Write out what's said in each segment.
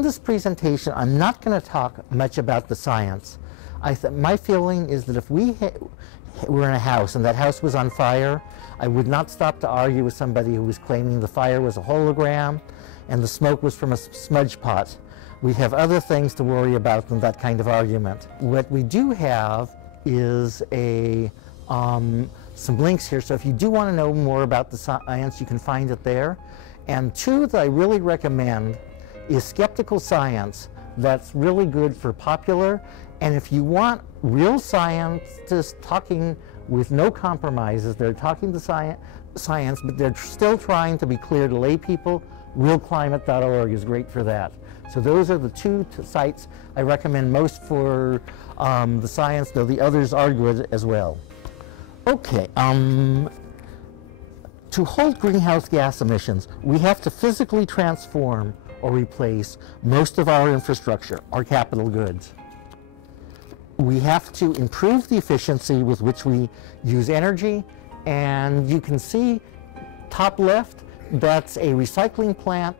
in this presentation, I'm not going to talk much about the science. My feeling is that if we were in a house and that house was on fire, I would not stop to argue with somebody who was claiming the fire was a hologram and the smoke was from a smudge pot. We have other things to worry about than that kind of argument. What we do have is some links here, so if you do want to know more about the science, you can find it there. And two that I really recommend is Skeptical Science. That's really good for popular. And if you want real scientists talking with no compromises, they're talking the science, but they're still trying to be clear to lay people, realclimate.org is great for that. So those are the two sites I recommend most for the science, though the others are good as well. Okay, to halt greenhouse gas emissions, we have to physically transform or replace most of our infrastructure, our capital goods. We have to improve the efficiency with which we use energy, and you can see top left, that's a recycling plant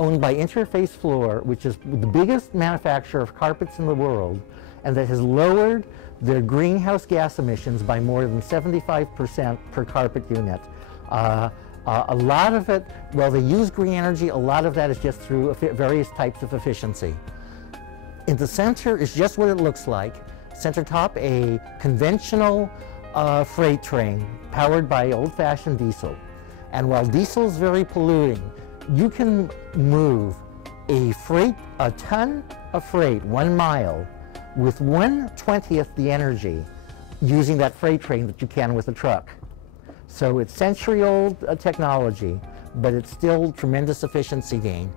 owned by Interface Floor, which is the biggest manufacturer of carpets in the world, and that has lowered their greenhouse gas emissions by more than 75% per carpet unit. A lot of it, well, they use green energy, a lot of that is just through various types of efficiency. In the center is just what it looks like. Center top, a conventional freight train powered by old-fashioned diesel. And while diesel is very polluting, you can move a ton of freight 1 mile with 1/20th the energy using that freight train that you can with a truck. So it's century-old technology, but it's still tremendous efficiency gain.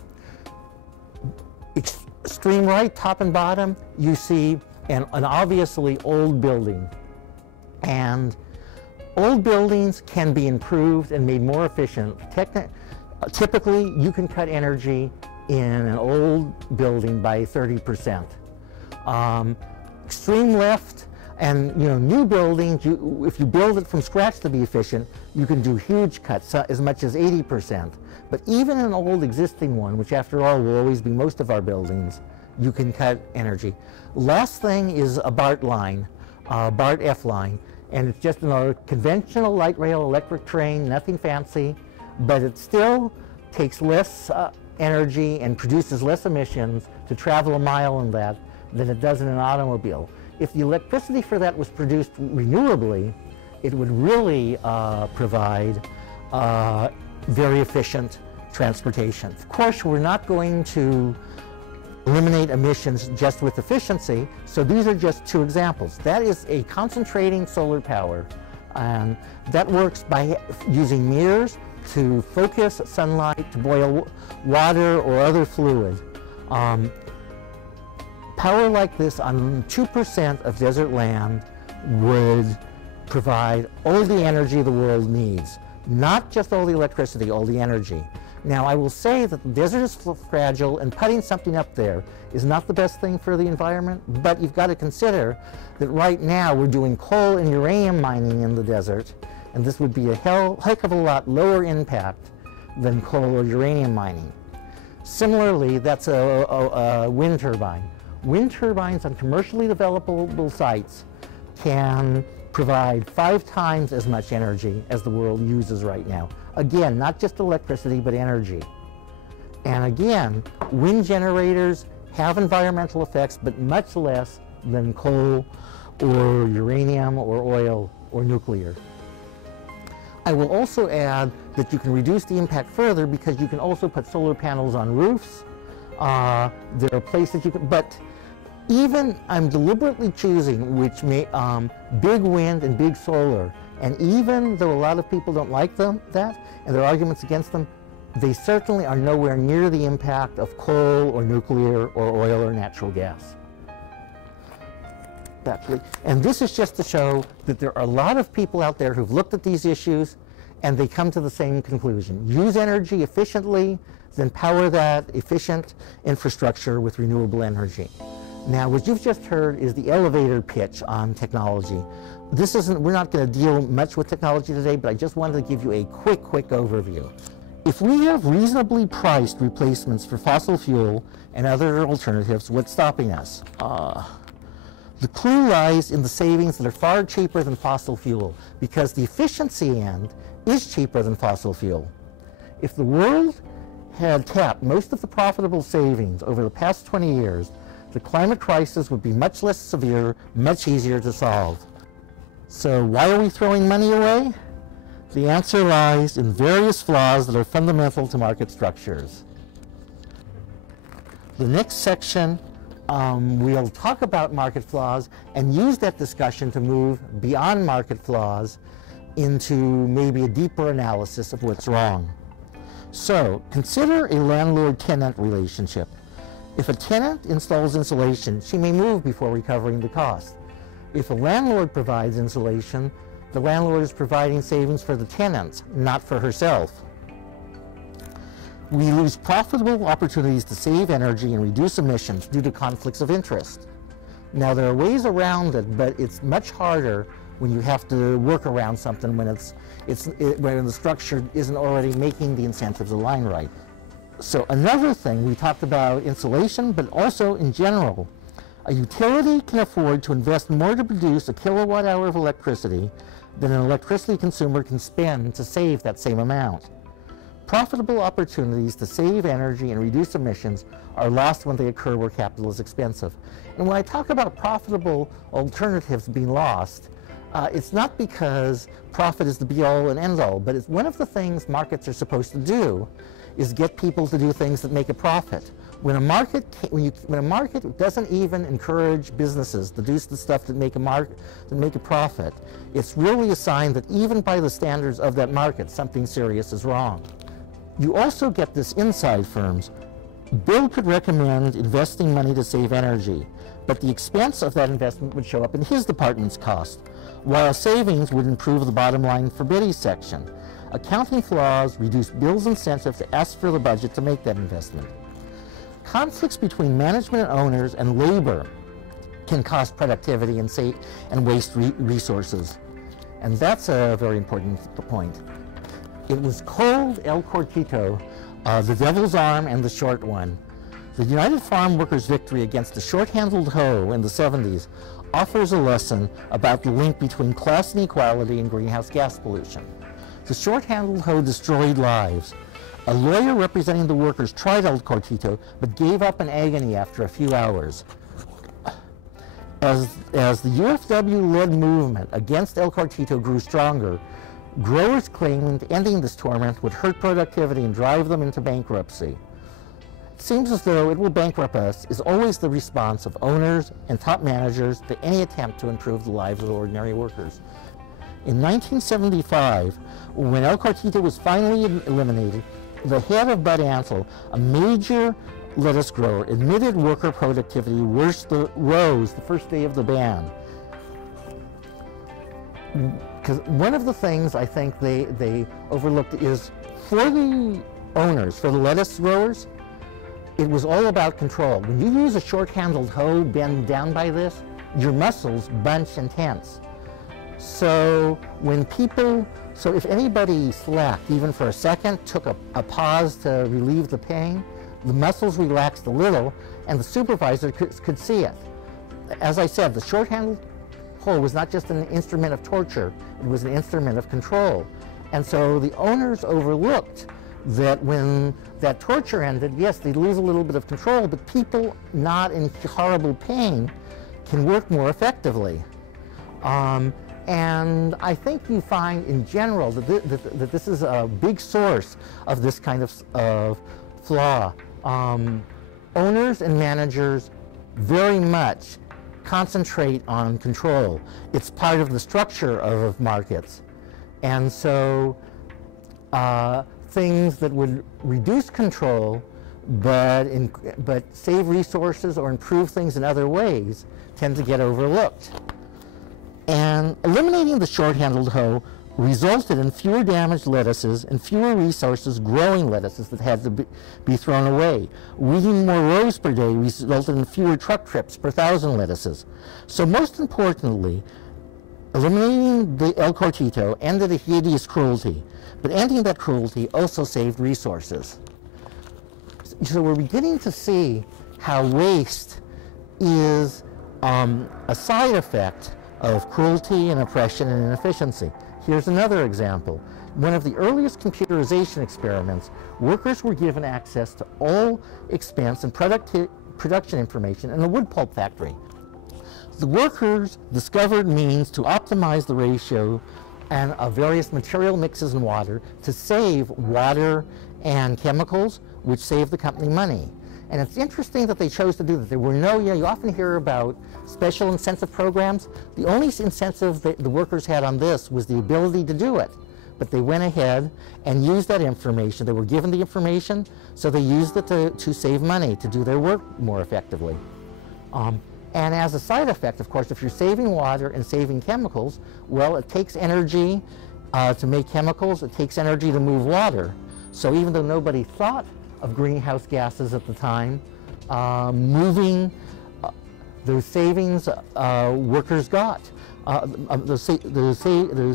Extreme right, top and bottom, you see an obviously old building. And old buildings can be improved and made more efficient. Typically, you can cut energy in an old building by 30%. Extreme left, and new buildings, if you build it from scratch to be efficient, you can do huge cuts, as much as 80%. But even an old existing one, which after all will always be most of our buildings, you can cut energy. Last thing is a BART line, BART F line, and it's just a conventional light rail electric train, nothing fancy, but it still takes less energy and produces less emissions to travel a mile in that than it does in an automobile. If the electricity for that was produced renewably, it would really provide very efficient transportation. Of course, we're not going to eliminate emissions just with efficiency, so these are just two examples. That is a concentrating solar power, and that works by using mirrors to focus sunlight to boil water or other fluid. Power like this on 2% of desert land would provide all the energy the world needs. Not just all the electricity, all the energy. Now, I will say that the desert is fragile, and putting something up there is not the best thing for the environment, but you've got to consider that right now we're doing coal and uranium mining in the desert, and this would be a heck of a lot lower impact than coal or uranium mining. Similarly, that's a wind turbine. Wind turbines on commercially developable sites can provide 5 times as much energy as the world uses right now. Again, not just electricity, but energy. And again, wind generators have environmental effects, but much less than coal or uranium or oil or nuclear. I will also add that you can reduce the impact further because you can also put solar panels on roofs. There are places you can, but even I'm deliberately choosing big wind and big solar, and even though a lot of people don't like that, and there are arguments against them, they certainly are nowhere near the impact of coal or nuclear or oil or natural gas. And this is just to show that there are a lot of people out there who've looked at these issues and they come to the same conclusion. Use energy efficiently, then power that efficient infrastructure with renewable energy. Now, what you've just heard is the elevator pitch on technology. We're not going to deal much with technology today, but I just wanted to give you a quick overview. If we have reasonably priced replacements for fossil fuel and other alternatives, what's stopping us? The clue lies in the savings that are far cheaper than fossil fuel, because the efficiency end is cheaper than fossil fuel. If the world had tapped most of the profitable savings over the past 20 years, the climate crisis would be much less severe, much easier to solve. So why are we throwing money away? The answer lies in various flaws that are fundamental to market structures. The next section, we'll talk about market flaws and use that discussion to move beyond market flaws into maybe a deeper analysis of what's wrong. So, consider a landlord-tenant relationship. If a tenant installs insulation, she may move before recovering the cost. If a landlord provides insulation, the landlord is providing savings for the tenants, not for herself. We lose profitable opportunities to save energy and reduce emissions due to conflicts of interest. Now, there are ways around it, but it's much harder when you have to work around something when when the structure isn't already making the incentives align right. So another thing, we talked about insulation, but also in general, a utility can afford to invest more to produce a kilowatt hour of electricity than an electricity consumer can spend to save that same amount. Profitable opportunities to save energy and reduce emissions are lost when they occur where capital is expensive. And when I talk about profitable alternatives being lost, it's not because profit is the be-all and end-all, but it's one of the things markets are supposed to do is get people to do things that make a profit. When a market doesn't even encourage businesses to do the stuff that make a profit, it's really a sign that even by the standards of that market, something serious is wrong. You also get this inside firms. Bill could recommend investing money to save energy, but the expense of that investment would show up in his department's cost, while savings would improve the bottom line for Betty's section. Accounting flaws reduce Bill's incentive to ask for the budget to make that investment. Conflicts between management and owners and labor can cost productivity and waste resources. And that's a very important point. It was called El Cortito, the devil's arm and the short one. The United Farm Workers' victory against the short-handled hoe in the 70s offers a lesson about the link between class inequality and greenhouse gas pollution. The short-handled hoe destroyed lives. A lawyer representing the workers tried El Cortito, but gave up in agony after a few hours. As the UFW-led movement against El Cortito grew stronger, growers claimed ending this torment would hurt productivity and drive them into bankruptcy. It seems as though it will bankrupt us is always the response of owners and top managers to any attempt to improve the lives of ordinary workers. In 1975, when El Cortito was finally eliminated, the head of Bud Ansel, a major lettuce grower, admitted worker productivity rose the first day of the ban. Because one of the things I think they overlooked is for the owners, for the lettuce growers, it was all about control. When you use a short-handled hoe bent down by this, your muscles bunch and tense. So if anybody slacked, even for a second, took a pause to relieve the pain, the muscles relaxed a little, and the supervisor could see it. As I said, the short-handled hoe was not just an instrument of torture, it was an instrument of control. And so the owners overlooked that when that torture ended, yes, they'd lose a little bit of control, but people not in horrible pain can work more effectively. And I think you find in general that this is a big source of this kind of flaw. Owners and managers very much concentrate on control. It's part of the structure of markets. And so things that would reduce control but save resources or improve things in other ways tend to get overlooked. And eliminating the short-handled hoe resulted in fewer damaged lettuces and fewer resources growing lettuces that had to be thrown away. Weeding more rows per day resulted in fewer truck trips per 1,000 lettuces. So most importantly, eliminating the El Cortito ended a hideous cruelty, but ending that cruelty also saved resources. So we're beginning to see how waste is a side effect of cruelty and oppression and inefficiency. Here's another example. One of the earliest computerization experiments, workers were given access to all expense and production information in a wood pulp factory. The workers discovered means to optimize the ratio and of various material mixes in water to save water and chemicals, which saved the company money. And it's interesting that they chose to do that. There were no, you often hear about special incentive programs. The only incentive that the workers had on this was the ability to do it. But they went ahead and used that information. They were given the information, so they used it to save money, to do their work more effectively. And as a side effect, of course, if you're saving water and saving chemicals, well, it takes energy to make chemicals. It takes energy to move water. So even though nobody thought of greenhouse gases at the time, moving those savings workers got. Those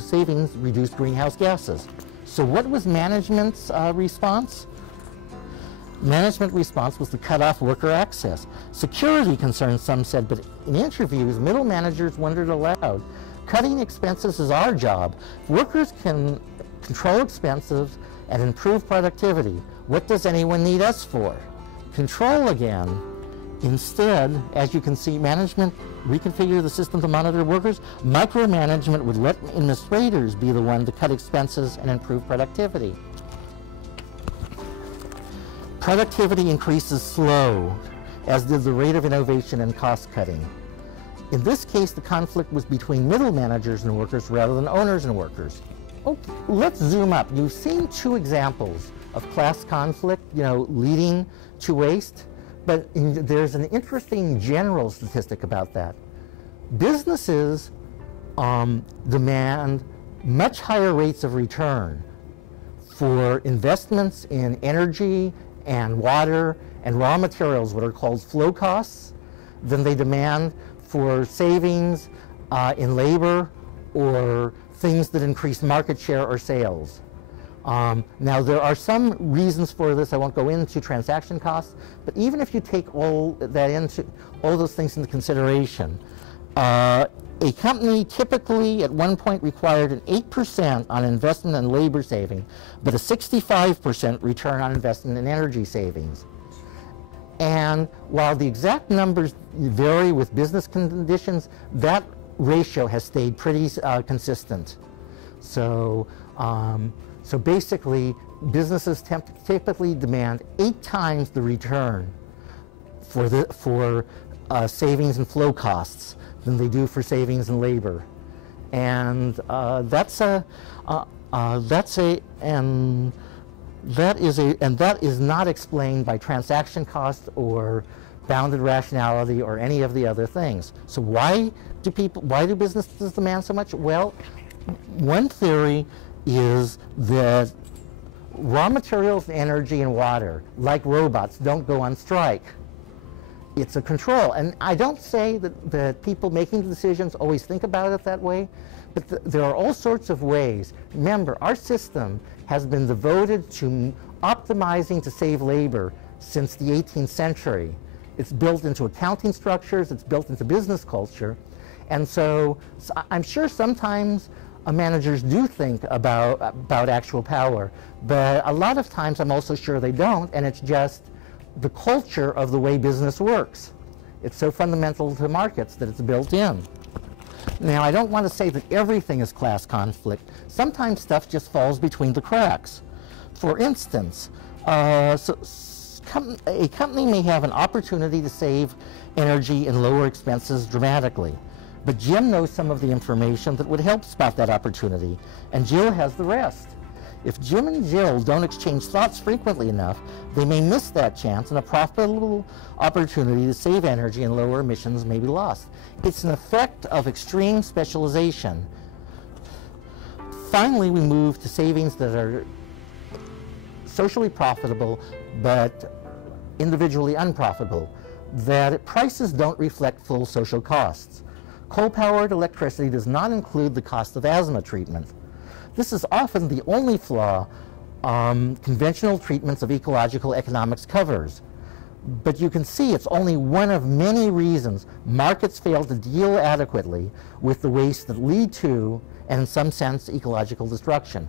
savings reduced greenhouse gases. So what was management's response? Management response was to cut off worker access. Security concerns, some said, but in interviews, middle managers wondered aloud, cutting expenses is our job. If workers can control expenses and improve productivity, what does anyone need us for? Control again. Instead, as you can see, management reconfigure the system to monitor workers. Micromanagement would let administrators be the one to cut expenses and improve productivity. Productivity increases slow, as did the rate of innovation and cost cutting. In this case, the conflict was between middle managers and workers rather than owners and workers. Okay, let's zoom up. You've seen two examples of class conflict, leading to waste. But there's an interesting general statistic about that. Businesses demand much higher rates of return for investments in energy and water and raw materials, what are called flow costs, than they demand for savings in labor or things that increase market share or sales. Now, there are some reasons for this. I won't go into transaction costs, but even if you take all those things into consideration, a company typically at one point required an 8% on investment and labor saving, but a 65% return on investment and energy savings. And while the exact numbers vary with business conditions, that ratio has stayed pretty consistent. So basically, businesses typically demand 8 times the return for savings and flow costs than they do for savings and labor, and that is not explained by transaction costs or bounded rationality or any of the other things. So why do businesses demand so much? Well, one theory is that raw materials, energy, and water, like robots, don't go on strike. It's a control. And I don't say that people making the decisions always think about it that way, but there are all sorts of ways. Remember, our system has been devoted to optimizing to save labor since the 18th century. It's built into accounting structures, it's built into business culture, and so I'm sure sometimes managers do think about actual power, but a lot of times I'm also sure they don't, and it's just the culture of the way business works. It's so fundamental to markets that it's built in. Now, I don't want to say that everything is class conflict. Sometimes stuff just falls between the cracks. For instance, a company may have an opportunity to save energy and lower expenses dramatically. But Jim knows some of the information that would help spot that opportunity, and Jill has the rest. If Jim and Jill don't exchange thoughts frequently enough, they may miss that chance, and a profitable opportunity to save energy and lower emissions may be lost. It's an effect of extreme specialization. Finally, we move to savings that are socially profitable, but individually unprofitable, that prices don't reflect full social costs. Coal-powered electricity does not include the cost of asthma treatment. This is often the only flaw conventional treatments of ecological economics covers. But you can see it's only one of many reasons markets fail to deal adequately with the wastes that lead to, and in some sense, ecological destruction.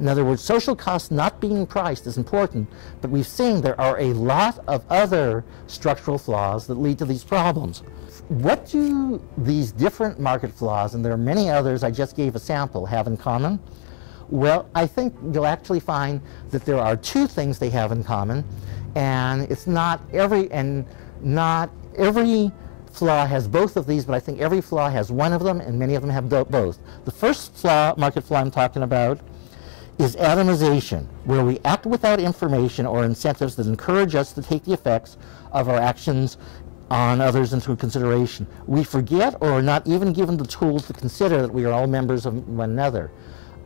In other words, social costs not being priced is important, but we've seen there are a lot of other structural flaws that lead to these problems. What do these different market flaws, and there are many others I just gave a sample, have in common? Well, I think you'll actually find that there are two things they have in common, and it's not every flaw has both of these, but I think every flaw has one of them, and many of them have both. The first flaw, market flaw I'm talking about, is atomization, where we act without information or incentives that encourage us to take the effects of our actions on others into consideration. We forget or are not even given the tools to consider that we are all members of one another.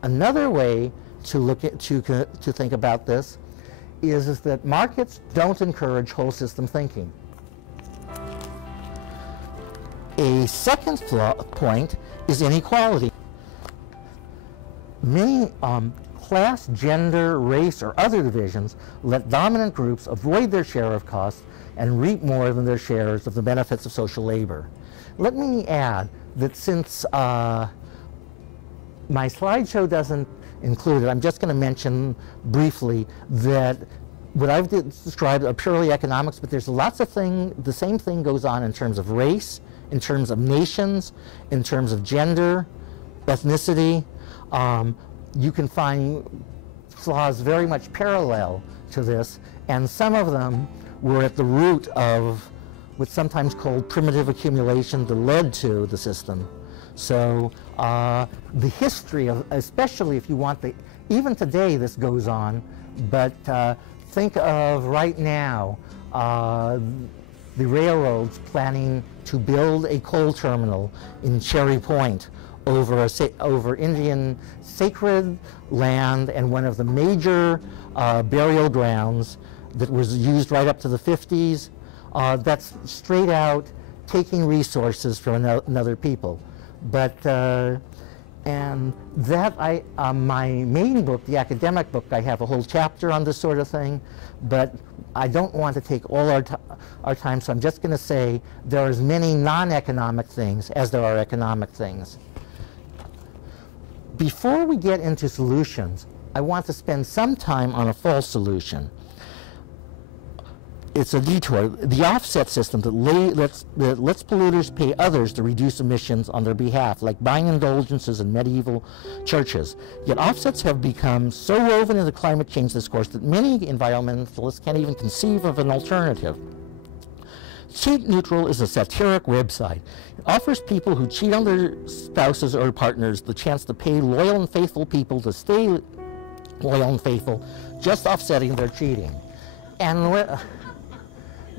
Another way to look at to think about this is that markets don't encourage whole system thinking. A second point is inequality. Many class, gender, race, or other divisions let dominant groups avoid their share of costs and reap more than their shares of the benefits of social labor. Let me add that since my slideshow doesn't include it, I'm just going to mention briefly that what I've described are purely economics, but there's lots of things, the same thing goes on in terms of race, in terms of nations, in terms of gender, ethnicity. You can find flaws very much parallel to this, and some of them were at the root of what's sometimes called primitive accumulation that led to the system. So the history of, especially if you want the, even today this goes on, but think of right now the railroads planning to build a coal terminal in Cherry Point over Indian sacred land and one of the major burial grounds that was used right up to the 50s. That's straight out taking resources from another people. But, and that my main book, the academic book, I have a whole chapter on this sort of thing, but I don't want to take all our time, so I'm just going to say there are as many non-economic things as there are economic things. Before we get into solutions, I want to spend some time on a false solution. It's a detour, the offset system that lets polluters pay others to reduce emissions on their behalf, like buying indulgences in medieval churches. Yet offsets have become so woven into climate change discourse that many environmentalists can't even conceive of an alternative. Cheat Neutral is a satiric website. It offers people who cheat on their spouses or partners the chance to pay loyal and faithful people to stay loyal and faithful, just offsetting their cheating. And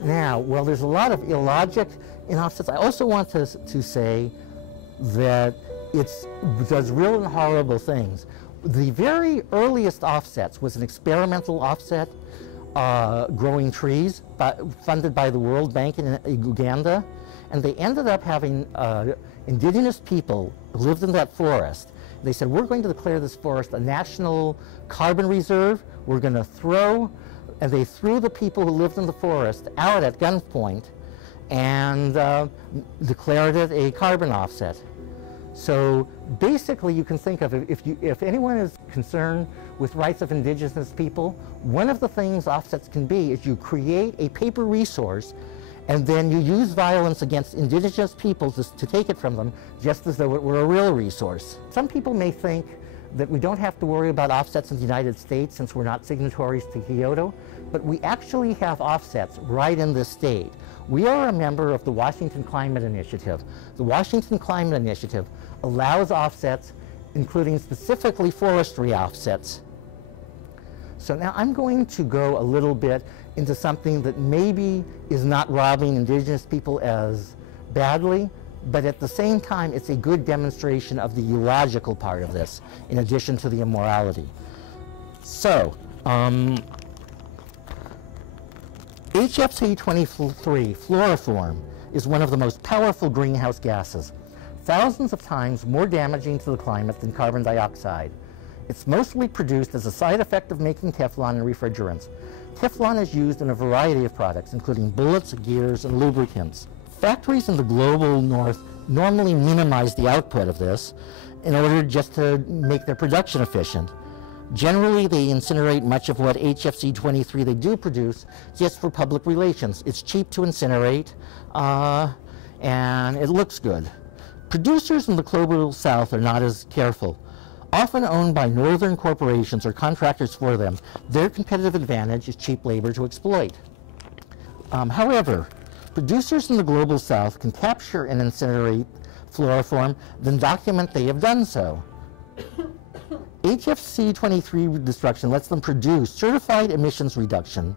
now, well, there's a lot of illogic in offsets. I also want to say that it does real and horrible things. The very earliest offsets was an experimental offset, growing trees, funded by the World Bank in Uganda, and they ended up having indigenous people who lived in that forest. They said, we're going to declare this forest a national carbon reserve. We're going to throw, and they threw the people who lived in the forest out at gunpoint and declared it a carbon offset. So basically you can think of it, if anyone is concerned with rights of indigenous people, one of the things offsets can be is you create a paper resource and then you use violence against indigenous people to take it from them, just as though it were a real resource. Some people may think that we don't have to worry about offsets in the United States since we're not signatories to Kyoto, but we actually have offsets right in this state. We are a member of the Washington Climate Initiative. The Washington Climate Initiative allows offsets, including specifically forestry offsets. So now I'm going to go a little bit into something that maybe is not robbing indigenous people as badly, but at the same time it's a good demonstration of the illogical part of this, in addition to the immorality. So, HFC 23, fluoroform, is one of the most powerful greenhouse gases, thousands of times more damaging to the climate than carbon dioxide. It's mostly produced as a side effect of making Teflon and refrigerants. Teflon is used in a variety of products, including bullets, gears, and lubricants. Factories in the global north normally minimize the output of this in order just to make their production efficient. Generally, they incinerate much of what HFC-23 they do produce just for public relations. It's cheap to incinerate, and it looks good. Producers in the global south are not as careful. Often owned by northern corporations or contractors for them, their competitive advantage is cheap labor to exploit. However, producers in the global south can capture and incinerate fluoroform, then document they have done so. HFC-23 destruction lets them produce certified emissions reduction,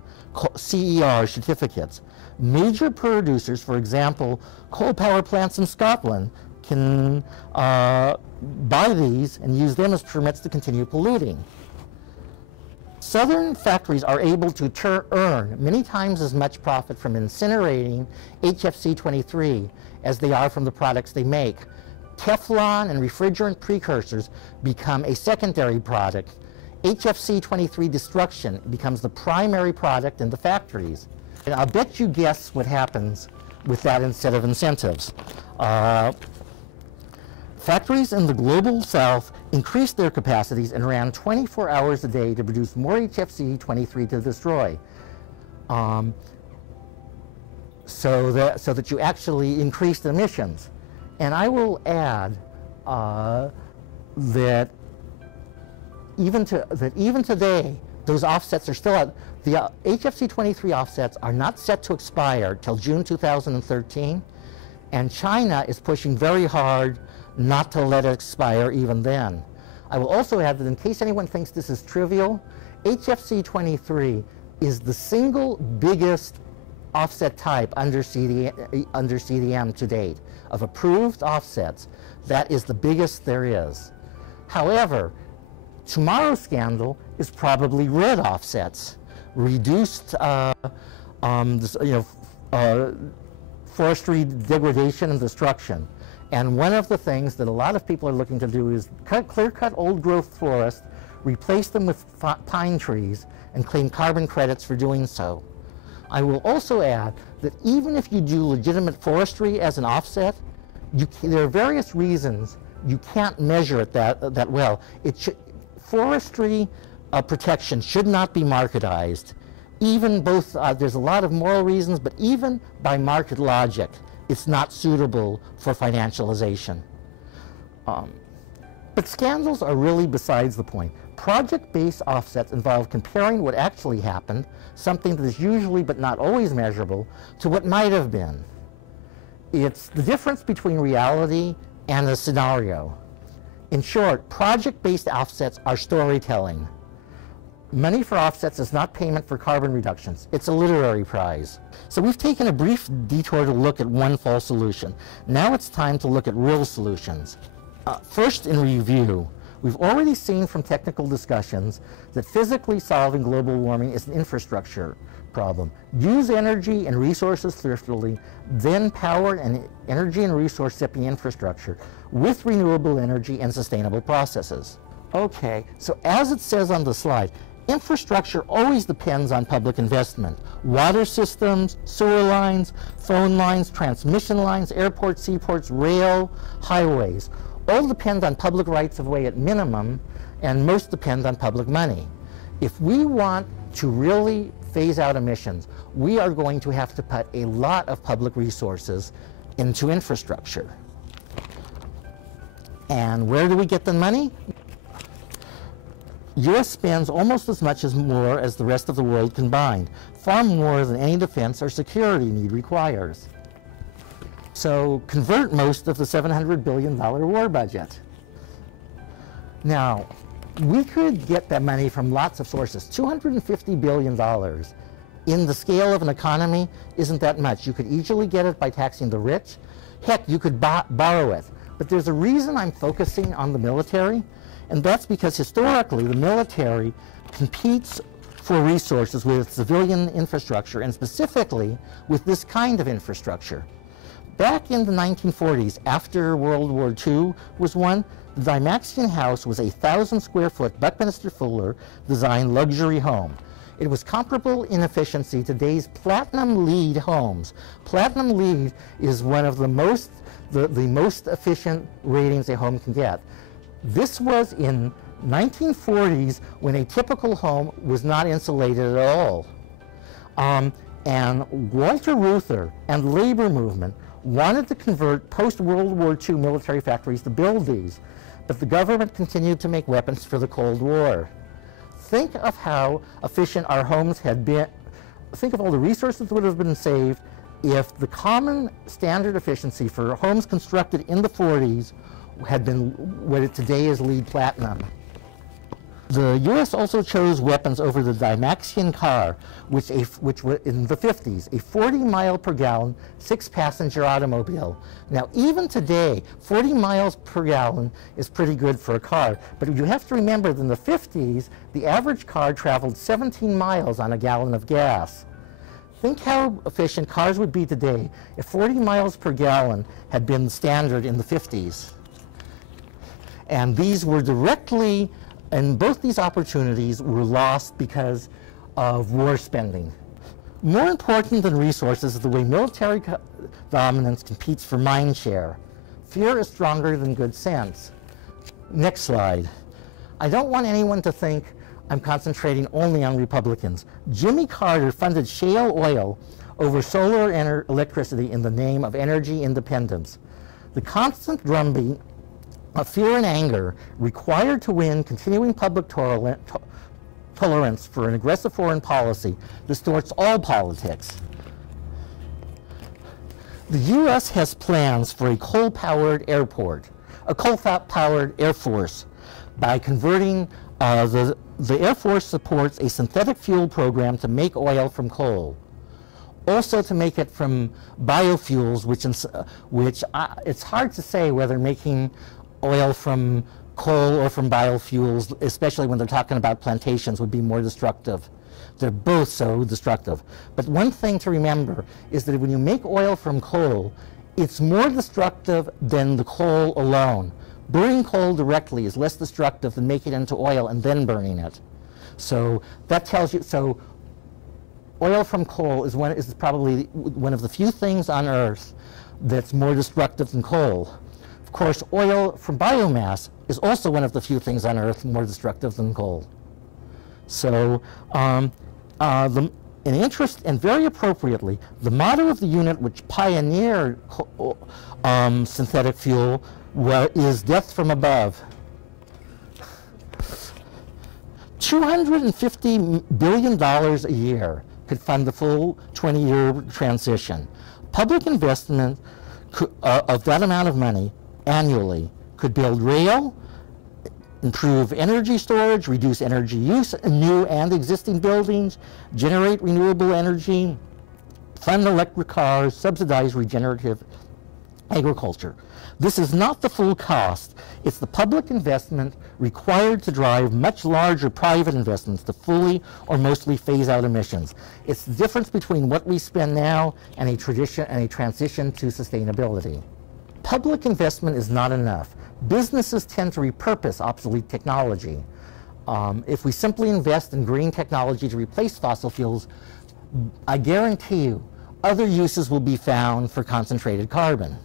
CER certificates. Major producers, for example, coal power plants in Scotland, can buy these and use them as permits to continue polluting. Southern factories are able to earn many times as much profit from incinerating HFC-23 as they are from the products they make. Teflon and refrigerant precursors become a secondary product. HFC-23 destruction becomes the primary product in the factories. And I'll bet you guess what happens with that instead of incentives. Factories in the global south increased their capacities and ran 24 hours a day to produce more HFC-23 to destroy. So that you actually increased emissions. And I will add that even today, those offsets are still out. The HFC-23 offsets are not set to expire till June 2013, and China is pushing very hard not to let it expire even then. I will also add that in case anyone thinks this is trivial, HFC-23 is the single biggest offset type under CDM to date. Of approved offsets, that is the biggest there is. However, tomorrow's scandal is probably red offsets, reduced forestry degradation and destruction. And one of the things that a lot of people are looking to do is clear-cut old-growth forests, replace them with pine trees, and claim carbon credits for doing so. I will also add that even if you do legitimate forestry as an offset, there are various reasons you can't measure it that well. Forestry protection should not be marketized. Even there's a lot of moral reasons, but even by market logic, it's not suitable for financialization. But scandals are really besides the point. Project-based offsets involve comparing what actually happened, something that is usually but not always measurable, to what might have been. It's the difference between reality and a scenario. In short, project-based offsets are storytelling. Money for offsets is not payment for carbon reductions. It's a literary prize. So we've taken a brief detour to look at one false solution. Now it's time to look at real solutions. First, in review, we've already seen from technical discussions that physically solving global warming is an infrastructure problem. Use energy and resources thriftily, then power and energy and resource-sipping infrastructure with renewable energy and sustainable processes. Okay, so as it says on the slide, infrastructure always depends on public investment. Water systems, sewer lines, phone lines, transmission lines, airports, seaports, rail, highways, all depend on public rights of way at minimum, and most depend on public money. If we want to really phase out emissions, we are going to have to put a lot of public resources into infrastructure. And where do we get the money? U.S. spends almost as much as more as the rest of the world combined, far more than any defense or security need requires. So convert most of the $700 billion war budget. Now, we could get that money from lots of sources. $250 billion in the scale of an economy isn't that much. You could easily get it by taxing the rich. Heck, you could borrow it. But there's a reason I'm focusing on the military, and that's because historically the military competes for resources with civilian infrastructure, and specifically with this kind of infrastructure. Back in the 1940s, after World War II was won, The Dymaxion house was a 1,000 square foot Buckminster Fuller designed luxury home. It was comparable in efficiency to today's Platinum LEED homes. Platinum LEED is one of the most efficient ratings a home can get. This was in 1940s when a typical home was not insulated at all. And Walter Reuther and the labor movement wanted to convert post-World War II military factories to build these, but the government continued to make weapons for the Cold War. Think of how efficient our homes had been. Think of all the resources that would have been saved if the common standard efficiency for homes constructed in the 40s had been what today is LEED Platinum. The U.S. also chose weapons over the Dymaxion car, which was in the 50s, a 40-mile-per-gallon, 6-passenger automobile. Now, even today, 40 miles per gallon is pretty good for a car, but you have to remember that in the 50s, the average car traveled 17 miles on a gallon of gas. Think how efficient cars would be today if 40 miles per gallon had been standard in the 50s. And these were directly, and both these opportunities were lost because of war spending. More important than resources is the way military dominance competes for mind share. Fear is stronger than good sense. Next slide. I don't want anyone to think I'm concentrating only on Republicans. Jimmy Carter funded shale oil over solar electricity in the name of energy independence. The constant drumbeat of fear and anger required to win continuing public tolerance for an aggressive foreign policy distorts all politics. The U.S. has plans for a coal-powered airport, a coal-powered Air Force. By converting, the Air Force supports a synthetic fuel program to make oil from coal. Also to make it from biofuels, which it's hard to say whether making oil from coal or from biofuels, especially when they're talking about plantations, would be more destructive. They're both so destructive. But one thing to remember is that when you make oil from coal, it's more destructive than the coal alone. Burning coal directly is less destructive than making it into oil and then burning it. So that tells you, so oil from coal is probably one of the few things on Earth that's more destructive than coal. Of course, oil from biomass is also one of the few things on Earth more destructive than coal. So, in interest, and very appropriately, the motto of the unit which pioneered synthetic fuel is death from above. $250 billion a year could fund the full 20-year transition. Public investment of that amount of money annually could build rail, improve energy storage, reduce energy use in new and existing buildings, generate renewable energy, fund electric cars, subsidize regenerative agriculture. This is not the full cost. It's the public investment required to drive much larger private investments to fully or mostly phase out emissions. It's the difference between what we spend now and a transition to sustainability. Public investment is not enough. Businesses tend to repurpose obsolete technology. If we simply invest in green technology to replace fossil fuels, I guarantee you other uses will be found for concentrated carbon.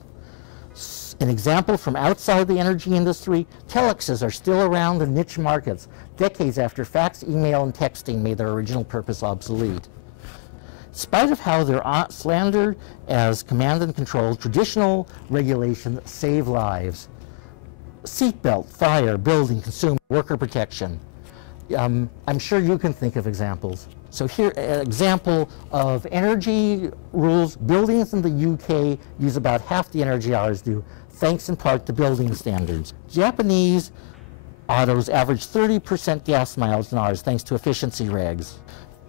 An example from outside the energy industry, telexes are still around in niche markets decades after fax, email, and texting made their original purpose obsolete. In spite of how they're slandered as command and control, traditional regulations save lives. Seatbelt, fire, building, consumer, worker protection. I'm sure you can think of examples. So here, an example of energy rules. Buildings in the UK use about half the energy ours do, thanks in part to building standards. Japanese autos average 30% gas miles than ours, thanks to efficiency regs.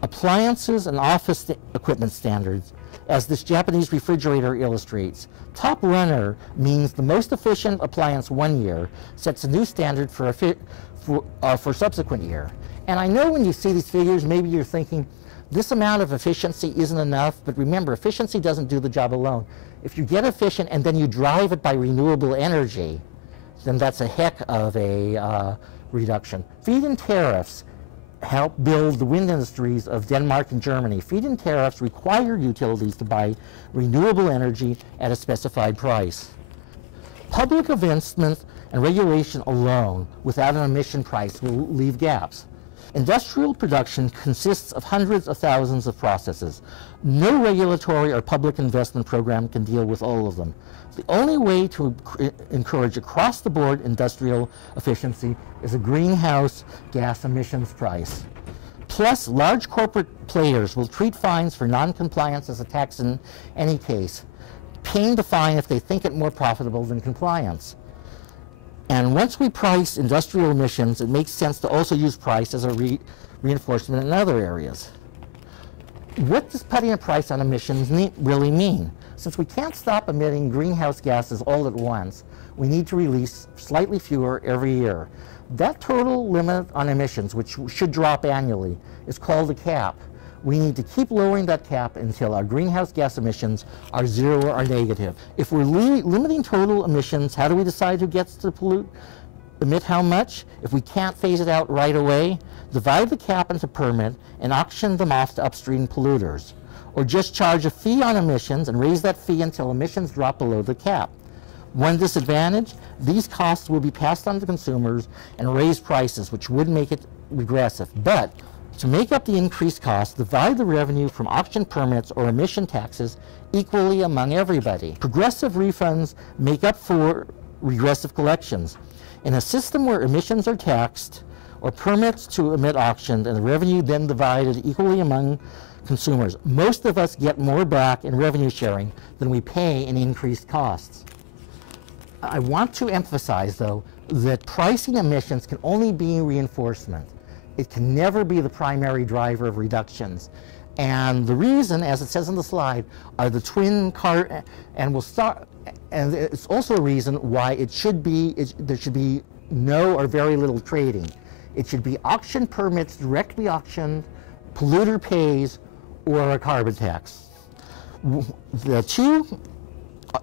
Appliances and office equipment standards, as this Japanese refrigerator illustrates. Top runner means the most efficient appliance one year sets a new standard for subsequent year. And I know when you see these figures, maybe you're thinking, this amount of efficiency isn't enough, but remember, efficiency doesn't do the job alone. If you get efficient and then you drive it by renewable energy, then that's a heck of a reduction. Feed-in tariffs help build the wind industries of Denmark and Germany. Feed-in tariffs require utilities to buy renewable energy at a specified price. Public investment and regulation alone, without an emission price, will leave gaps. Industrial production consists of hundreds of thousands of processes. No regulatory or public investment program can deal with all of them. The only way to encourage across-the-board industrial efficiency is a greenhouse gas emissions price. Plus, large corporate players will treat fines for non-compliance as a tax in any case, paying the fine if they think it more profitable than compliance. And once we price industrial emissions, it makes sense to also use price as a reinforcement in other areas. What does putting a price on emissions really mean? Since we can't stop emitting greenhouse gases all at once, we need to release slightly fewer every year. That total limit on emissions, which should drop annually, is called a cap. We need to keep lowering that cap until our greenhouse gas emissions are zero or negative. If we're limiting total emissions, how do we decide who gets to emit how much? If we can't phase it out right away, divide the cap into permit and auction them off to upstream polluters. Or just charge a fee on emissions and raise that fee until emissions drop below the cap. One disadvantage, these costs will be passed on to consumers and raise prices, which would make it regressive. But to make up the increased cost, divide the revenue from auction permits or emission taxes equally among everybody. Progressive refunds make up for regressive collections. In a system where emissions are taxed or permits to emit auctioned and the revenue then divided equally among consumers, most of us get more back in revenue sharing than we pay in increased costs. I want to emphasize, though, that pricing emissions can only be reinforcement. It can never be the primary driver of reductions. And the reason, as it says on the slide, are the twin and it's also a reason why there should be no or very little trading. It should be auction permits directly auctioned, polluter pays, or a carbon tax. The two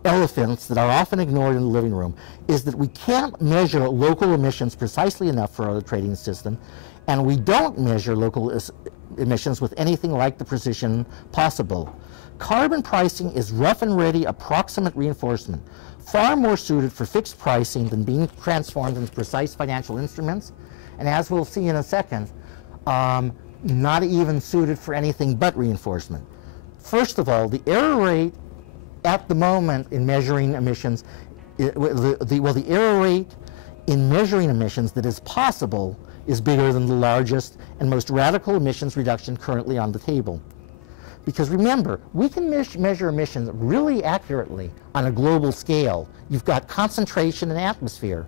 elephants that are often ignored in the living room is that we can't measure local emissions precisely enough for our trading system, and we don't measure local emissions with anything like the precision possible. Carbon pricing is rough and ready approximate reinforcement, far more suited for fixed pricing than being transformed into precise financial instruments, and as we'll see in a second, not even suited for anything but reinforcement. First of all, the error rate at the moment in measuring emissions, the error rate in measuring emissions that is possible is bigger than the largest and most radical emissions reduction currently on the table. Because remember, we can measure emissions really accurately on a global scale. You've got concentration and atmosphere.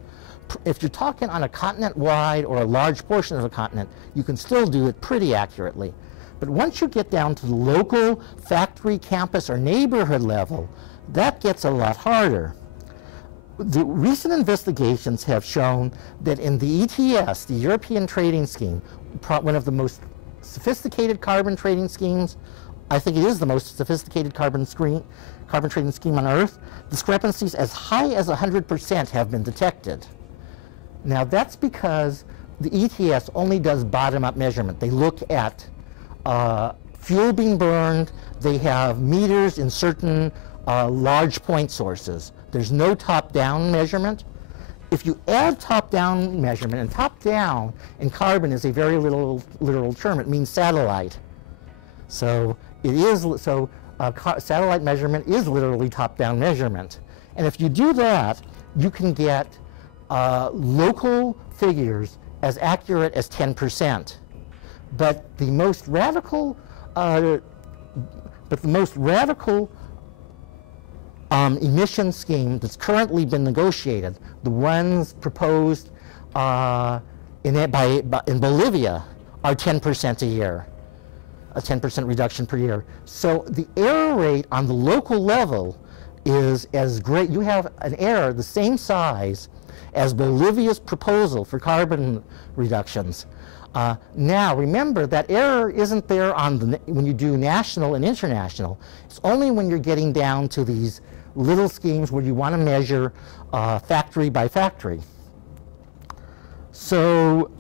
If you're talking on a continent-wide or a large portion of a continent, you can still do it pretty accurately. But once you get down to the local, factory, campus, or neighborhood level, that gets a lot harder. The recent investigations have shown that in the ETS, the European Trading Scheme, one of the most sophisticated carbon trading schemes, I think it is the most sophisticated carbon trading scheme on Earth, discrepancies as high as 100% have been detected. Now that's because the ETS only does bottom-up measurement. They look at fuel being burned, they have meters in certain large point sources. There's no top-down measurement. If you add top-down measurement, and top-down in carbon is a very literal term, it means satellite. So it is, satellite measurement is literally top-down measurement. And if you do that, you can get local figures as accurate as 10%. But the most radical, emission scheme that's currently been negotiated, the ones proposed in Bolivia, are 10% a year, a 10% reduction per year. So the error rate on the local level is as great. You have an error the same size as Bolivia's proposal for carbon reductions. Now, remember that error isn't there when you do national and international. It's only when you're getting down to these little schemes where you want to measure factory by factory. So,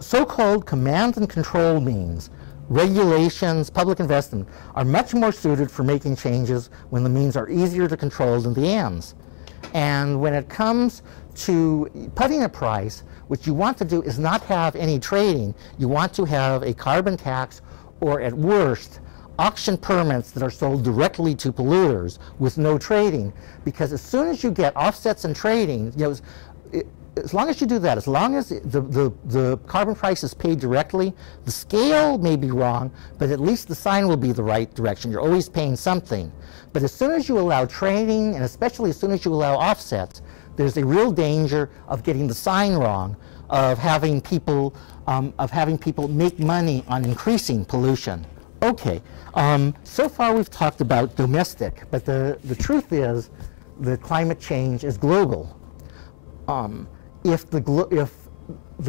so-called command and control means, regulations, public investment, are much more suited for making changes when the means are easier to control than the ends. And when it comes to putting a price, what you want to do is not have any trading. You want to have a carbon tax, or at worst, auction permits that are sold directly to polluters with no trading. Because as soon as you get offsets and trading, you know, as long as you do that, as long as the carbon price is paid directly, the scale may be wrong, but at least the sign will be the right direction. You're always paying something. But as soon as you allow trading, and especially as soon as you allow offsets, there's a real danger of getting the sign wrong, of having people make money on increasing pollution. Okay, so far we've talked about domestic, but the truth is that climate change is global. If the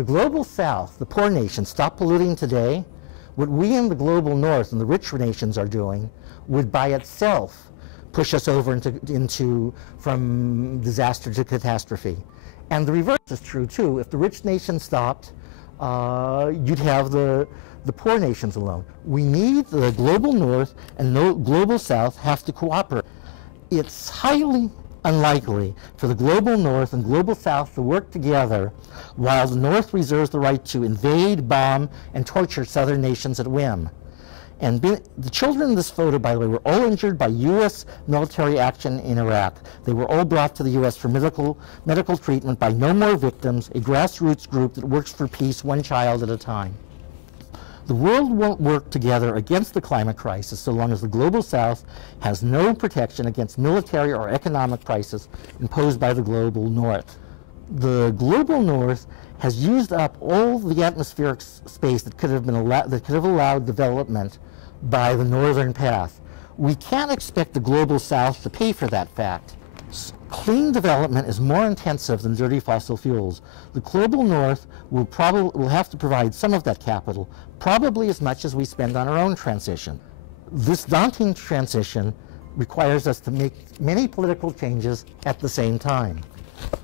global south, the poor nations, stop polluting today, what we in the global north and the rich nations are doing would by itself push us over into from disaster to catastrophe. And the reverse is true too. If the rich nations stopped, you'd have the poor nations alone. We need the global north and the global south have to cooperate. It's highly unlikely for the global north and global south to work together while the north reserves the right to invade, bomb, and torture southern nations at whim. And the children in this photo, by the way, were all injured by U.S. military action in Iraq. They were all brought to the U.S. for medical treatment by No More Victims, a grassroots group that works for peace one child at a time. The world won't work together against the climate crisis so long as the global south has no protection against military or economic crisis imposed by the global north. The global north has used up all the atmospheric space that could have allowed development by the northern path. We can't expect the global south to pay for that fact. Clean development is more intensive than dirty fossil fuels. The global north will have to provide some of that capital, probably as much as we spend on our own transition. This daunting transition requires us to make many political changes at the same time.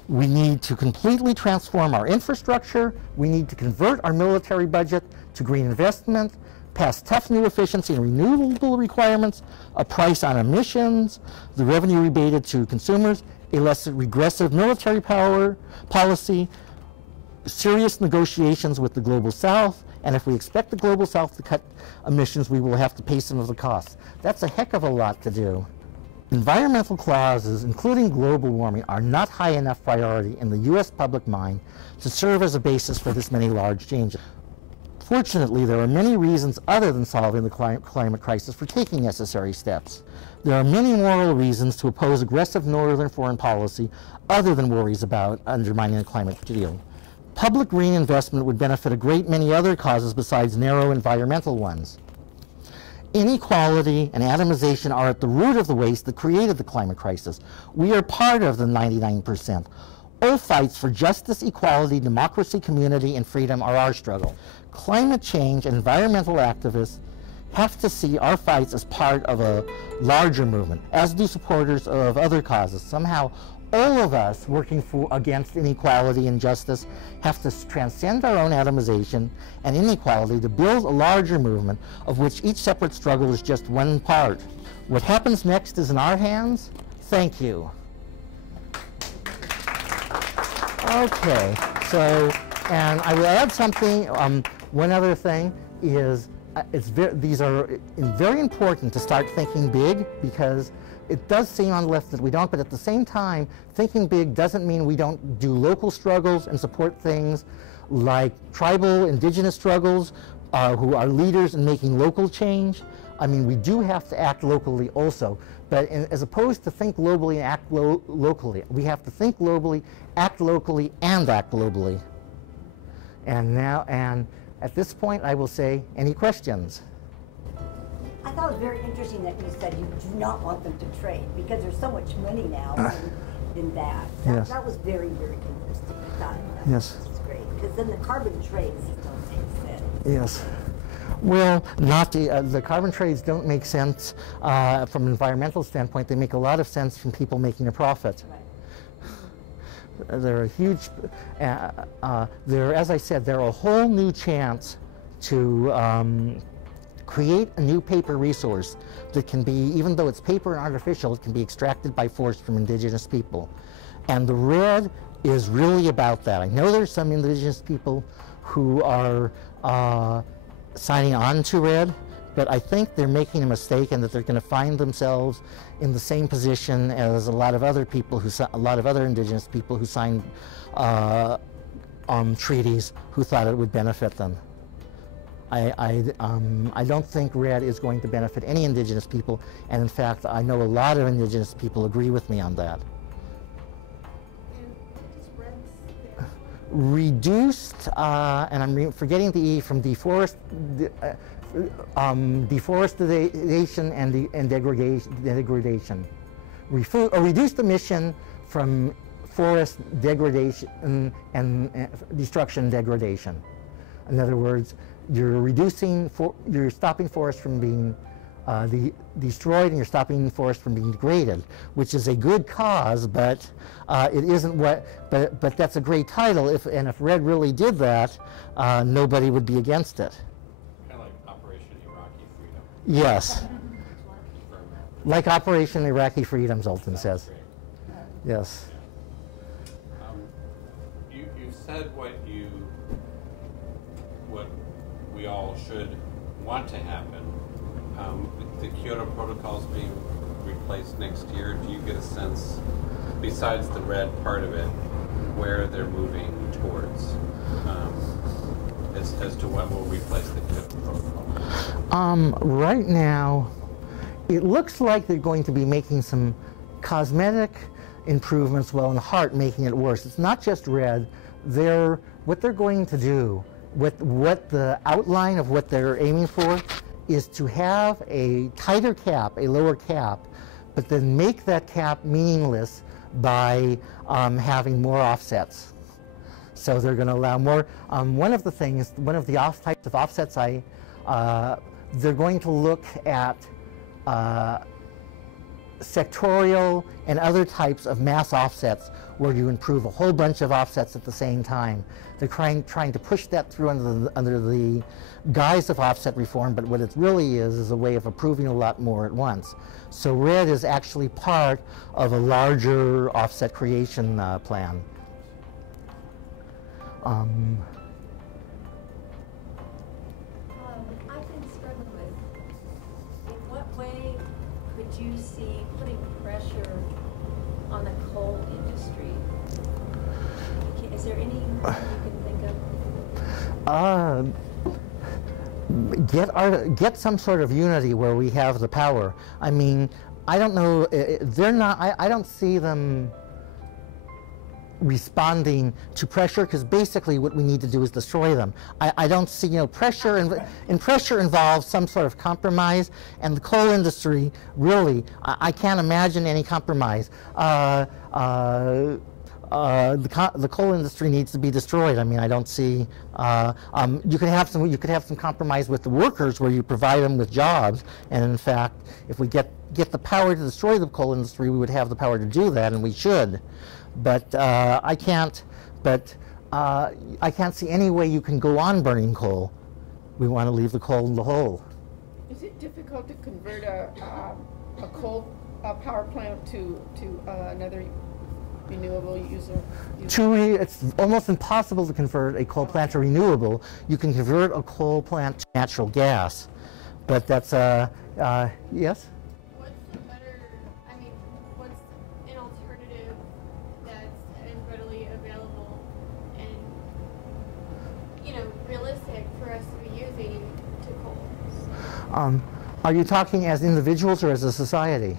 We need to completely transform our infrastructure. We need to convert our military budget to green investment, pass tough new efficiency and renewable requirements, a price on emissions, the revenue rebated to consumers, a less regressive military power policy, serious negotiations with the global south, and if we expect the global south to cut emissions, we will have to pay some of the costs. That's a heck of a lot to do. Environmental clauses, including global warming, are not high enough priority in the U.S. public mind to serve as a basis for this many large changes. Fortunately, there are many reasons other than solving the climate crisis for taking necessary steps. There are many moral reasons to oppose aggressive northern foreign policy other than worries about undermining the climate deal. Public green investment would benefit a great many other causes besides narrow environmental ones. Inequality and atomization are at the root of the waste that created the climate crisis. We are part of the 99%. All fights for justice, equality, democracy, community, and freedom are our struggle. Climate change and environmental activists have to see our fights as part of a larger movement, as do supporters of other causes. Somehow, all of us working against inequality and justice have to transcend our own atomization and inequality to build a larger movement of which each separate struggle is just one part. What happens next is in our hands. Thank you. Okay, so, and I will add something. One other thing is these are very important to start thinking big, because it does seem on the left that we don't, but at the same time, thinking big doesn't mean we don't do local struggles and support things like tribal, indigenous struggles, who are leaders in making local change. I mean, we do have to act locally also, but as opposed to think globally and act locally, we have to think globally, act locally, and act globally. And now, and at this point, I will say, any questions? I thought it was very interesting that you said you do not want them to trade, because there's so much money now in that. Yes. That was very, very interesting. I thought yes. This was great, because then the carbon trades don't make sense. Yes. Well, not the carbon trades don't make sense from an environmental standpoint. They make a lot of sense from people making a profit. Right. They're a huge, as I said, they're a whole new chance to create a new paper resource that can be, even though it's paper and artificial, it can be extracted by force from indigenous people. And the red is really about that. I know there's some indigenous people who are signing on to red, but I think they're making a mistake and that they're going to find themselves in the same position as a lot of other people a lot of other indigenous people who signed treaties who thought it would benefit them. I don't think red is going to benefit any indigenous people, and in fact, I know a lot of indigenous people agree with me on that. Reduced, and I'm forgetting the E, from deforestation and degradation. A reduced emission from forest degradation and destruction and degradation. In other words, you're stopping forests from being destroyed, and you're stopping forests from being degraded, which is a good cause, but it isn't what. But that's a great title. If red really did that, nobody would be against it. Kind of like Operation Iraqi Freedom. Yes. Like Operation Iraqi Freedom, Zoltan says. Yes. You've said what we all should want to happen. The Kyoto Protocol's being replaced next year. Do you get a sense, besides the red part of it, where they're moving towards as to what will replace the Kyoto Protocol? Right now, it looks like they're going to be making some cosmetic improvements, well, in heart, making it worse. It's not just red. What they're going to do, what the outline of what they're aiming for, is to have a tighter cap, a lower cap, but then make that cap meaningless by having more offsets. So they're going to allow more. One of the types of offsets they're going to look at sectorial and other types of mass offsets where you improve a whole bunch of offsets at the same time. They're trying to push that through under the guise of offset reform, but what it really is a way of approving a lot more at once. So red is actually part of a larger offset creation plan. I've been struggling with, in what way could you see putting pressure on the coal industry? Is there any you can think of? Get some sort of unity where we have the power. I mean, I don't know, I don't see them responding to pressure, because basically what we need to do is destroy them. I don't see, pressure, and pressure involves some sort of compromise, and the coal industry, really, I can't imagine any compromise. The coal industry needs to be destroyed. I mean, I don't see. You could have some compromise with the workers where you provide them with jobs, and in fact, if we get the power to destroy the coal industry, we would have the power to do that, and we should. But I can't see any way you can go on burning coal. We want to leave the coal in the hole. Is it difficult to convert a coal power plant to another renewable user? It's almost impossible to convert a coal plant to renewable. You can convert a coal plant to natural gas, but that's yes. What's the better? I mean, what's an alternative that's readily available and realistic for us to be using to coal? Are you talking as individuals or as a society?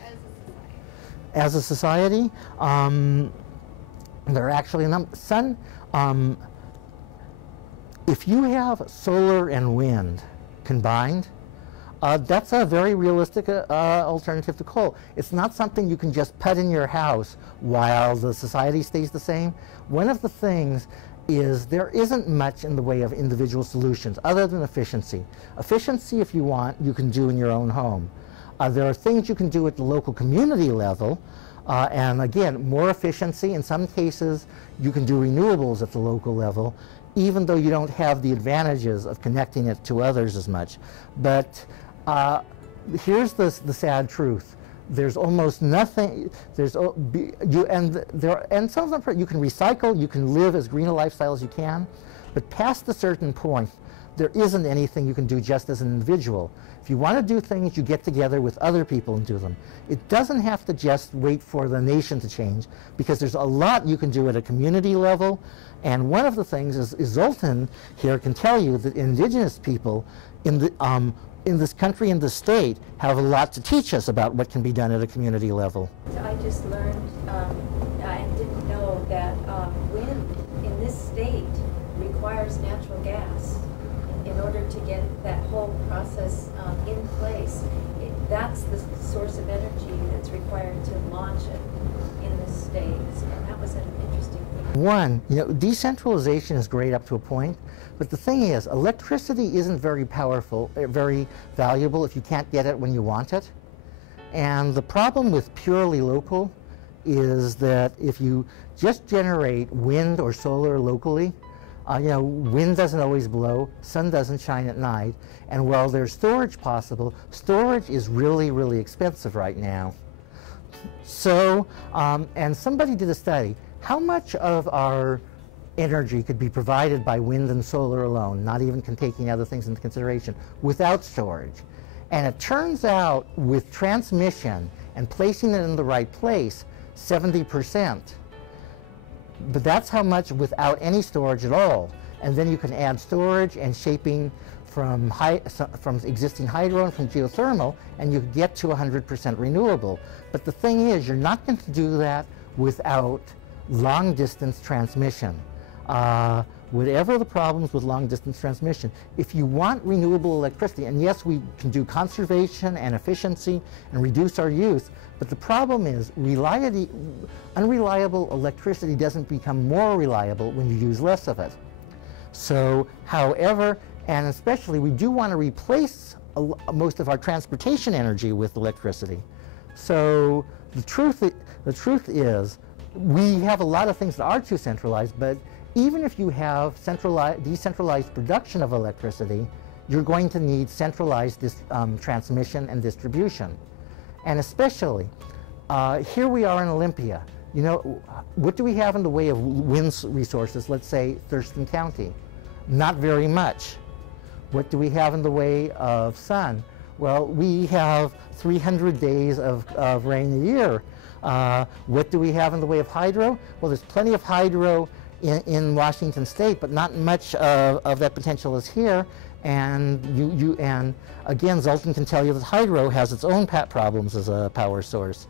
As a society, there are actually if you have solar and wind combined, that's a very realistic alternative to coal. It's not something you can just put in your house while the society stays the same. One of the things is there isn't much in the way of individual solutions other than efficiency. Efficiency, if you want, you can do in your own home. There are things you can do at the local community level. And again, more efficiency. In some cases, you can do renewables at the local level, even though you don't have the advantages of connecting it to others as much. But here's the sad truth. There's almost nothing. There's and some of them you can recycle. You can live as green a lifestyle as you can, but past a certain point, there isn't anything you can do just as an individual. If you want to do things, you get together with other people and do them. It doesn't have to just wait for the nation to change, because there's a lot you can do at a community level. And one of the things is Zoltan here can tell you that indigenous people in this country and this state have a lot to teach us about what can be done at a community level. So I just learned and didn't know that wind in this state requires natural gas in order to get that whole process in place. That's the source of energy that's required to launch it in this state. And that was an interesting thing. One, decentralization is great up to a point, but the thing is, electricity isn't very powerful, very valuable if you can't get it when you want it. And the problem with purely local is that if you just generate wind or solar locally, wind doesn't always blow, sun doesn't shine at night, and while there's storage possible, storage is really, really expensive right now. So, and somebody did a study, how much of our energy could be provided by wind and solar alone, not even taking other things into consideration, without storage? And it turns out, with transmission and placing it in the right place, 70%. But that's how much without any storage at all. And then you can add storage and shaping from existing hydro and from geothermal, and you get to 100% renewable. But the thing is, you're not going to do that without long-distance transmission. Whatever the problems with long-distance transmission, if you want renewable electricity, and yes, we can do conservation and efficiency and reduce our use, but the problem is unreliable electricity doesn't become more reliable when you use less of it. So, however, and especially, we do want to replace most of our transportation energy with electricity. So the truth is, we have a lot of things that are too centralized, but even if you have decentralized production of electricity, you're going to need centralized transmission and distribution. And especially, here we are in Olympia. What do we have in the way of wind resources, let's say Thurston County? Not very much. What do we have in the way of sun? Well, we have 300 days of rain a year. What do we have in the way of hydro? Well, there's plenty of hydro in Washington State, but not much of that potential is here. And and again, Zoltan can tell you that hydro has its own problems as a power source.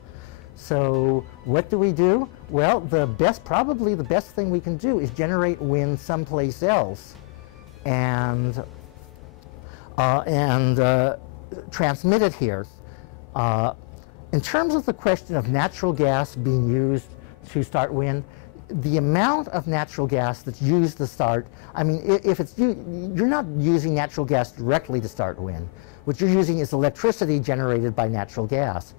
So what do we do? Well, probably the best thing we can do is generate wind someplace else, and transmit it here. In terms of the question of natural gas being used to start wind, the amount of natural gas that's used to start, I mean, you're not using natural gas directly to start wind. What you're using is electricity generated by natural gas.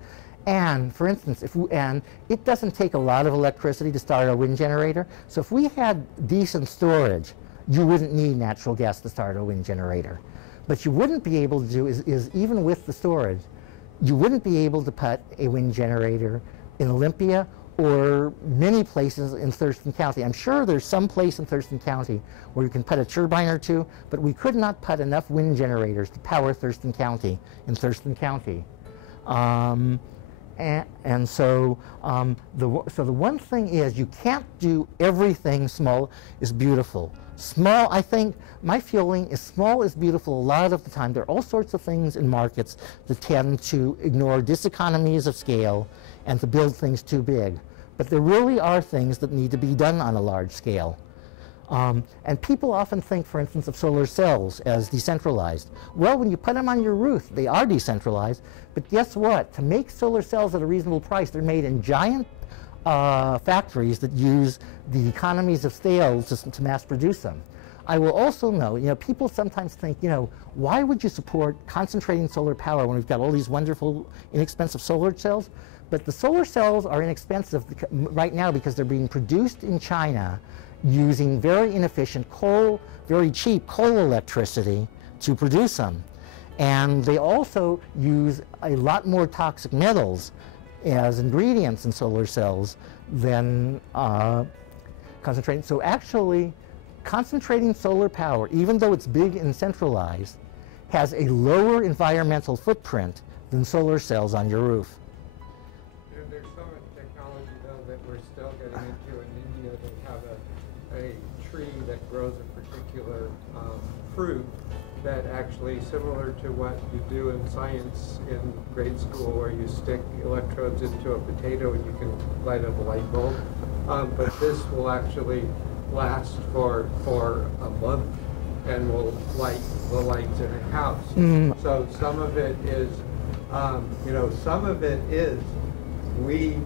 And for instance, it doesn't take a lot of electricity to start a wind generator. So if we had decent storage, you wouldn't need natural gas to start a wind generator. But you wouldn't be able to do is even with the storage, you wouldn't be able to put a wind generator in Olympia or many places in Thurston County. I'm sure there's some place in Thurston County where you can put a turbine or two, but we could not put enough wind generators to power Thurston County in Thurston County. So the one thing is, you can't do everything small is beautiful. Small, I think, my feeling is small is beautiful a lot of the time. There are all sorts of things in markets that tend to ignore diseconomies of scale and to build things too big. But there really are things that need to be done on a large scale. And people often think, for instance, of solar cells as decentralized. Well, when you put them on your roof, they are decentralized. But guess what? To make solar cells at a reasonable price, they're made in giant factories that use the economies of scale to mass produce them. I will also note, people sometimes think, why would you support concentrating solar power when we've got all these wonderful, inexpensive solar cells? But the solar cells are inexpensive right now because they're being produced in China using very inefficient coal, very cheap coal electricity to produce them. And they also use a lot more toxic metals as ingredients in solar cells than concentrating. So actually, concentrating solar power, even though it's big and centralized, has a lower environmental footprint than solar cells on your roof. There's so much technology, though, that we're still getting into. In India, they have a tree that grows a particular fruit that actually, similar to what you do in science in grade school, where you stick electrodes into a potato and you can light up a light bulb. But this will actually last for a month and will light the lights in a house. So some of it is, some of it is we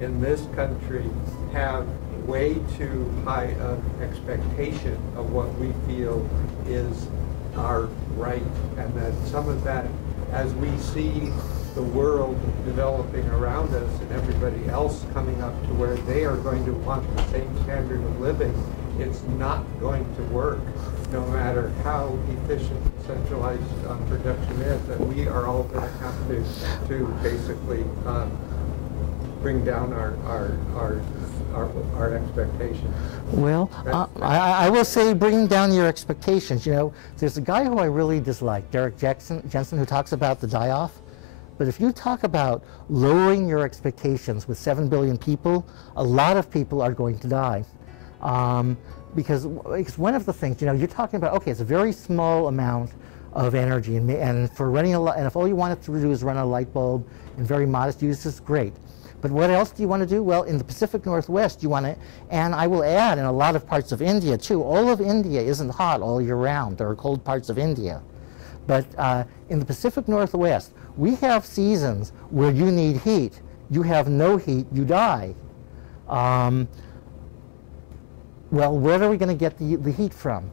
in this country have way too high of expectation of what we feel is our right, and that some of that, as we see the world developing around us and everybody else coming up to where they are going to want the same standard of living, it's not going to work, no matter how efficient centralized production is, that we are all going to have to basically bring down our expectations. Well, I will say bringing down your expectations. You know, there's a guy who I really dislike, Derek Jensen, who talks about the die-off. But if you talk about lowering your expectations with 7 billion people, a lot of people are going to die. Because one of the things, you know, you're talking about, okay, it's a very small amount of energy, and for running and if all you want it to do is run a light bulb in very modest uses, great. But what else do you want to do? Well, in the Pacific Northwest, you want to, and I will add in a lot of parts of India too, all of India isn't hot all year round. There are cold parts of India. But in the Pacific Northwest, we have seasons where you need heat. You have no heat, you die. Well, where are we going to get the heat from?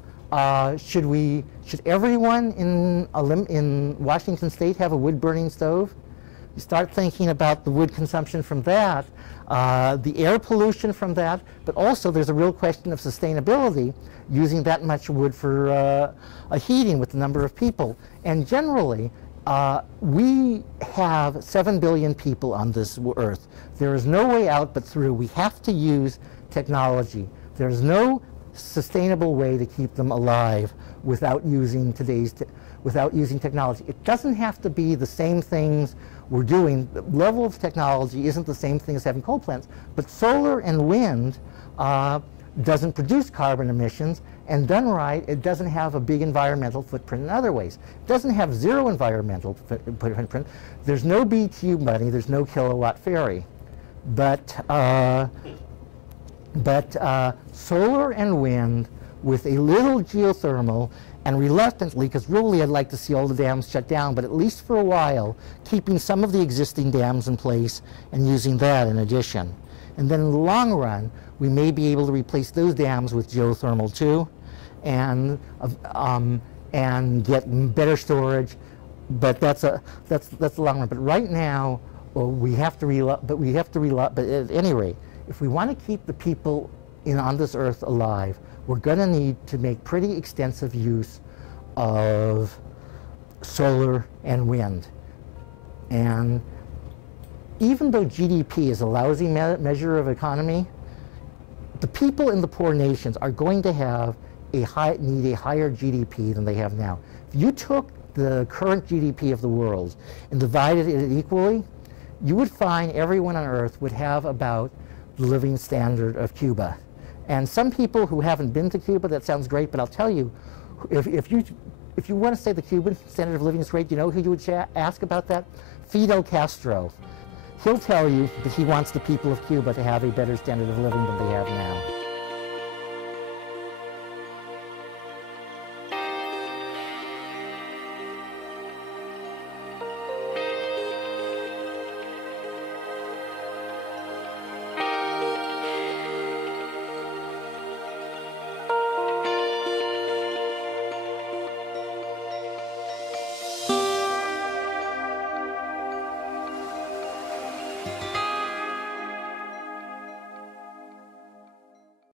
Should everyone in Washington State have a wood-burning stove? You start thinking about the wood consumption from that, the air pollution from that, but also there's a real question of sustainability using that much wood for a heating with the number of people. And generally, we have 7 billion people on this earth. There is no way out but through. We have to use technology. There's no sustainable way to keep them alive without using technology. It doesn't have to be the same things we're doing. The level of technology isn't the same thing as having coal plants, but solar and wind doesn't produce carbon emissions, and done right, it doesn't have a big environmental footprint in other ways. It doesn't have zero environmental footprint. There's no BTU money, there's no kilowatt fairy. But solar and wind with a little geothermal, and reluctantly, because really I'd like to see all the dams shut down, but at least for a while, keeping some of the existing dams in place and using that in addition. And then in the long run, we may be able to replace those dams with geothermal too, and get better storage. But that's the long run. But right now, we have to but at any rate, if we want to keep the people on this earth alive, we're going to need to make pretty extensive use of solar and wind. And even though GDP is a lousy measure of economy, the people in the poor nations are going to have need a higher GDP than they have now. If you took the current GDP of the world and divided it equally, you would find everyone on earth would have about the living standard of Cuba. And some people who haven't been to Cuba, that sounds great, but I'll tell you, if you want to say the Cuban standard of living is great, you know who you would ask about that? Fidel Castro. He'll tell you that he wants the people of Cuba to have a better standard of living than they have now.